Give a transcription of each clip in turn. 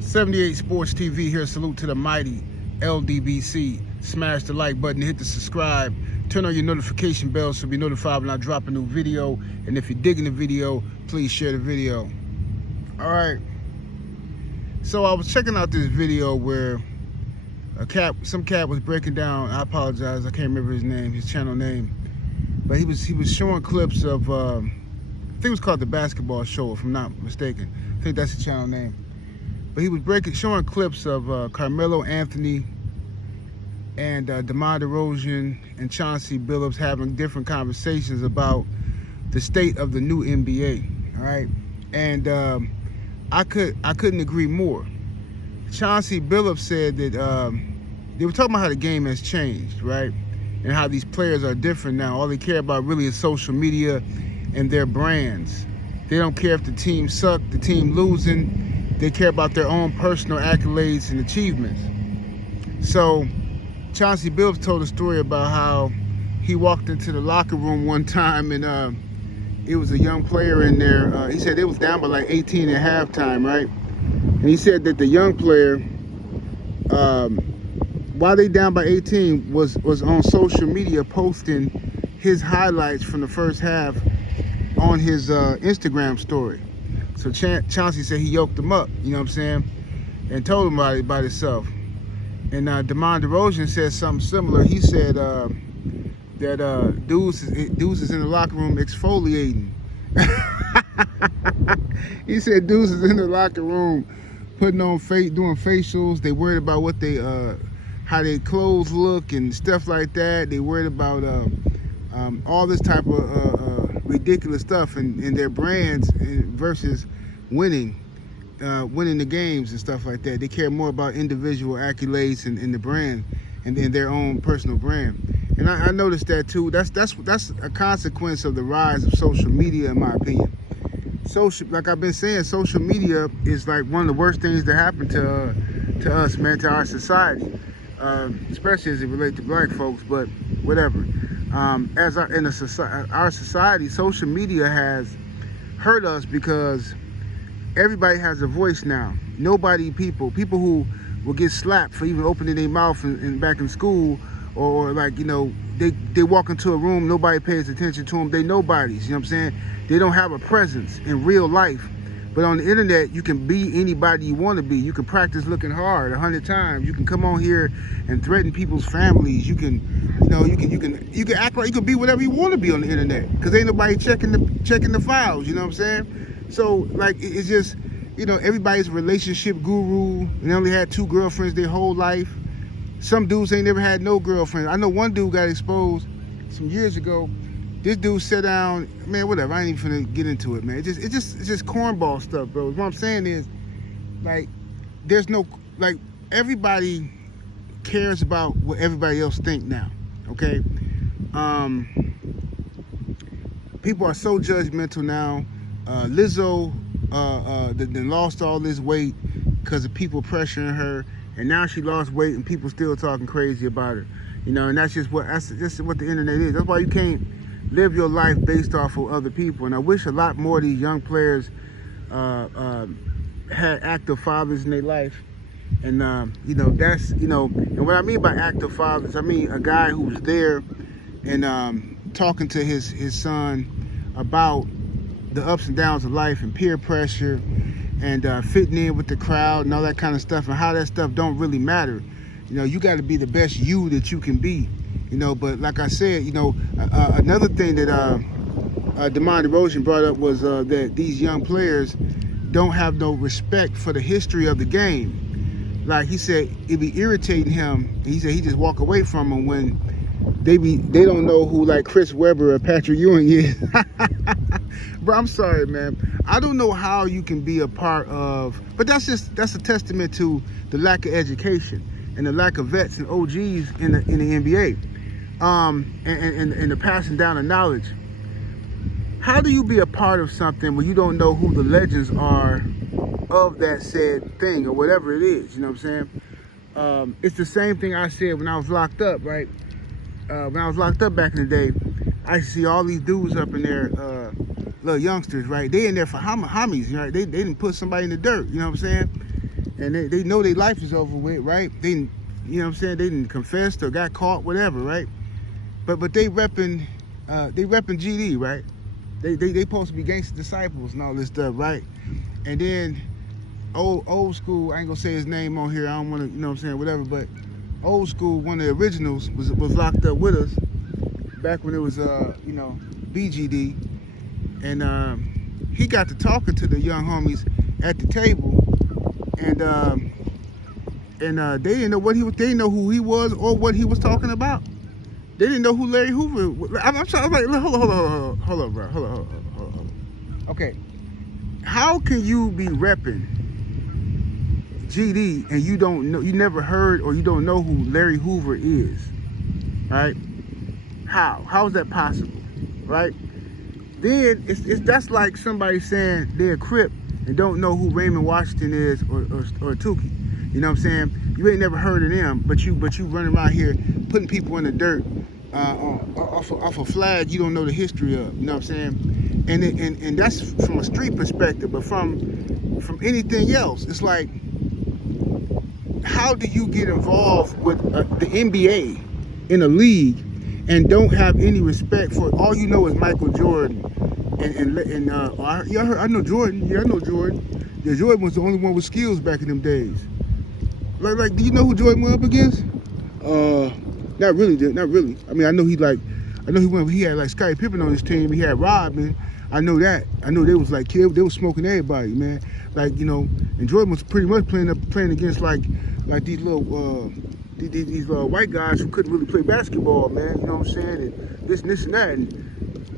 78 Sports TV here. Salute to the mighty LDBC. Smash the like button, hit the subscribe, turn on your notification bell so you'll be notified when I drop a new video. And if you're digging the video, please share the video. All right. So I was checking out this video where some cat was breaking down. I apologize, I can't remember his name, his channel name, but he was showing clips of I think it was called The Basketball Show, if I'm not mistaken. I think that's the channel name. But he was showing clips of Carmelo Anthony and DeMar DeRozan and Chauncey Billups having different conversations about the state of the new NBA. All right, and I couldn't agree more. Chauncey Billups said that they were talking about how the game has changed, right, and how these players are different now. All they care about really is social media and their brands. They don't care if the team sucked, the team losing. They care about their own personal accolades and achievements. So Chauncey Billups told a story about how he walked into the locker room one time and it was a young player in there. He said it was down by like 18 at halftime, right? And he said that the young player, while they down by 18, was on social media posting his highlights from the first half on his Instagram story. So Chauncey said he yoked him up, you know what I'm saying, and told him about himself. And DeMar DeRozan said something similar. He said that Deuce is in the locker room exfoliating. He said Deuce is in the locker room putting on doing facials. They worried about what how their clothes look and stuff like that. They worried about all this type of ridiculous stuff in their brands versus winning the games and stuff like that. They care more about individual accolades and the brand and their own personal brand. And I noticed that too. That's a consequence of the rise of social media, in my opinion. Like I've been saying, social media is like one of the worst things that happened to us, man, to our society, especially as it relates to black folks. But whatever. Our society, social media has hurt us because everybody has a voice now. People who will get slapped for even opening their mouth and back in school, or like, you know, they walk into a room, nobody pays attention to them. They nobodies, you know what I'm saying? They don't have a presence in real life. But on the internet, you can be anybody you want to be. You can practice looking hard 100 times. You can come on here and threaten people's families. You can act like you can be whatever you want to be on the internet, because ain't nobody checking the files. You know what I'm saying? So like it's just, you know, everybody's a relationship guru, and they only had 2 girlfriends their whole life. Some dudes ain't never had no girlfriend. I know one dude got exposed some years ago. This dude sat down, man, whatever. I ain't even finna get into it, man. It's just cornball stuff, bro. What I'm saying is, like, there's no, like, everybody cares about what everybody else think now, okay? People are so judgmental now. Lizzo then lost all this weight because of people pressuring her, and now she lost weight and people still talking crazy about her, you know. And that's just what the internet is. That's why you can't live your life based off of other people. And I wish a lot more of these young players had active fathers in their life. And you know, that's, you know, and what I mean by active fathers, I mean a guy who's there and talking to his son about the ups and downs of life and peer pressure and fitting in with the crowd and all that kind of stuff, and how that stuff don't really matter. You know, you got to be the best you that you can be. You know, but like I said, you know, another thing that DeMar DeRozan brought up was that these young players don't have no respect for the history of the game. Like he said, it'd be irritating him. He said he just walk away from them when they don't know who like Chris Webber or Patrick Ewing is. Bro, I'm sorry, man. I don't know how you can be a part of, but that's a testament to the lack of education and the lack of vets and OGs in the NBA. And the passing down of knowledge. How do you be a part of something when you don't know who the legends are of that said thing or whatever it is? You know what I'm saying? It's the same thing I said when I was locked up, right? When I was locked up back in the day, I see all these dudes up in there, little youngsters, right? They in there for homies, right? They didn't put somebody in the dirt, you know what I'm saying? and they know their life is over with, right? They, you know what I'm saying? They didn't confessed or got caught, whatever, right? But they repping GD, right? They supposed to be gangster disciples and all this stuff, right? And then old school, I ain't gonna say his name on here, I don't wanna, you know what I'm saying, whatever, but old school, one of the originals was locked up with us back when it was you know, BGD. And he got to talking to the young homies at the table, and they didn't know what they didn't know who he was or what he was talking about. They didn't know who Larry Hoover was. I'm sorry, I'm like, hold on, bro. Hold on. Okay. How can you be repping GD and you don't know, you never heard or you don't know who Larry Hoover is? Right? How is that possible? Right? Then it's that's like somebody saying they're a Crip and don't know who Raymond Washington is or Tukey. You know what I'm saying? You ain't never heard of them, but you running around here putting people in the dirt off a flag you don't know the history of. You know what I'm saying? And that's from a street perspective, but from anything else, it's like, how do you get involved with the NBA in a league and don't have any respect for all you know is Michael Jordan I know Jordan. Yeah, I know Jordan. Yeah, Jordan was the only one with skills back in them days. Like, do you know who Jordan went up against? Not really. I mean, I know he had like Scottie Pippen on his team. He had Rodman. I know that. I know they was like they was smoking everybody, man. Like, you know, and Jordan was pretty much playing against like these little these white guys who couldn't really play basketball, man. You know what I'm saying? And this and that. And,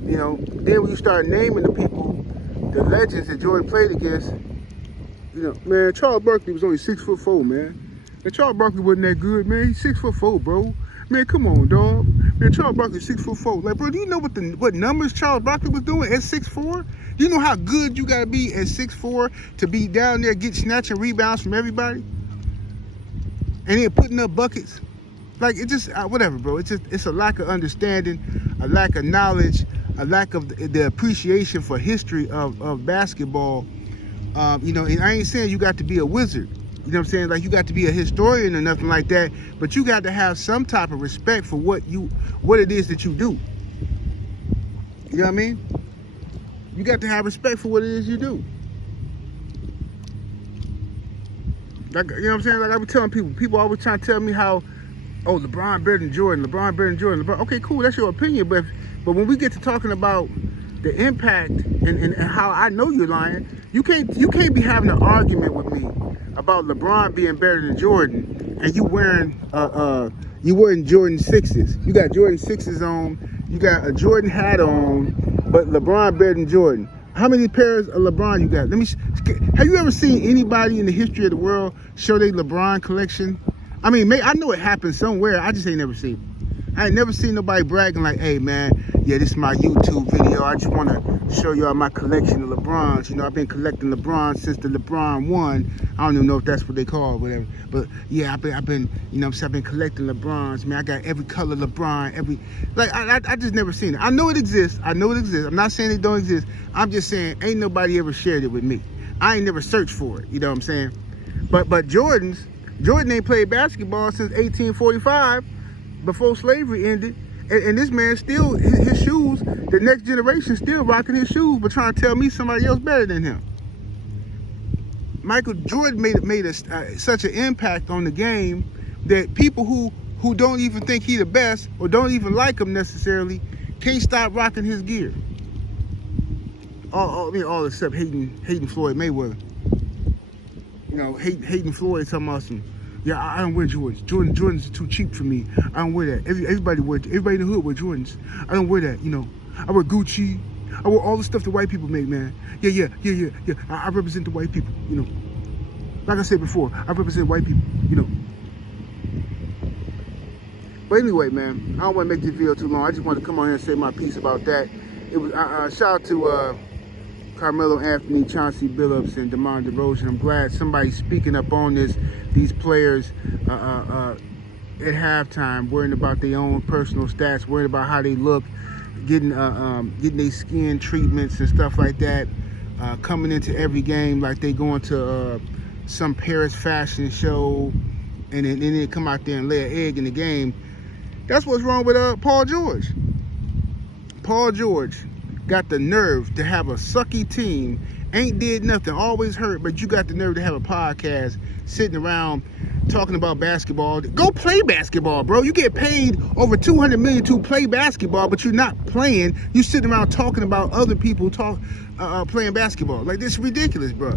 you know, then when you start naming the people, the legends that Jordan played against, you know, man, Charles Barkley was only 6'4", man. And Charles Barkley wasn't that good, man. He's 6'4", bro. Man, come on, dog. Man, Charles Barkley 6'4". Like, bro, do you know what numbers Charles Barkley was doing at 6'4"? Do you know how good you gotta be at 6'4" to be down there snatching rebounds from everybody? And then putting up buckets? Like, it just, whatever, bro. It's a lack of understanding, a lack of knowledge, a lack of the appreciation for history of basketball. You know, and I ain't saying you got to be a wizard. You know what I'm saying? Like, you got to be a historian or nothing like that, but you got to have some type of respect for what it is that you do. You know what I mean? You got to have respect for what it is you do. Like, you know what I'm saying? Like, I was telling people always trying to tell me how, oh, LeBron better than Jordan, LeBron better than Jordan. Okay, cool, that's your opinion, but when we get to talking about the impact and how I know you're lying, you can't be having an argument with me about LeBron being better than Jordan and you wearing Jordan 6s. You got Jordan 6s on, you got a Jordan hat on, but LeBron better than Jordan. How many pairs of LeBron you got? Have you ever seen anybody in the history of the world show their LeBron collection? I mean, I know it happened somewhere, I just ain't never seen it. I ain't never seen nobody bragging like, hey man, yeah, this is my YouTube video. I just want to show y'all my collection of LeBrons. You know, I've been collecting LeBron since the LeBron 1. I don't even know if that's what they call it, whatever. But yeah, I've been, you know, I've been collecting LeBrons, man. I got every color LeBron, I just never seen it. I know it exists. I'm not saying it don't exist. I'm just saying ain't nobody ever shared it with me. I ain't never searched for it. You know what I'm saying? But Jordan ain't played basketball since 1845. Before slavery ended, and this man still, his shoes, the next generation still rocking his shoes, but trying to tell me somebody else better than him. Michael Jordan made such an impact on the game that people who don't even think he the best or don't even like him necessarily can't stop rocking his gear. All except hating Floyd Mayweather. You know, hating Floyd, talking about some. Yeah, I don't wear Jordans. Jordans are too cheap for me. I don't wear that. Everybody in the hood wear Jordans. I don't wear that, you know. I wear Gucci. I wear all the stuff the white people make, man. Yeah. I represent the white people, you know. Like I said before, I represent white people, you know. But anyway, man, I don't want to make this video too long. I just want to come on here and say my piece about that. It was shout out to Carmelo Anthony, Chauncey Billups, and DeMar DeRozan. I'm glad somebody's speaking up on these players at halftime, worrying about their own personal stats, worrying about how they look, getting their skin treatments and stuff like that, coming into every game like they going to some Paris fashion show, and then they come out there and lay an egg in the game. That's what's wrong with Paul George. Paul George got the nerve to have a sucky team, ain't did nothing, always hurt, but you got the nerve to have a podcast sitting around talking about basketball. Go play basketball, bro. You get paid over $200 million to play basketball, but you're not playing. You sitting around talking about other people playing basketball. Like, this is ridiculous, bro.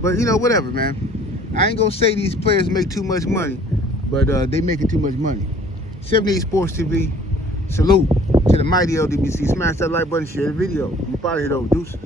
But, you know, whatever, man. I ain't gonna say these players make too much money, but they making too much money. 78 Sports TV, salute to the mighty LDBC. Smash that like button, share the video. I'm out of here though, deuces.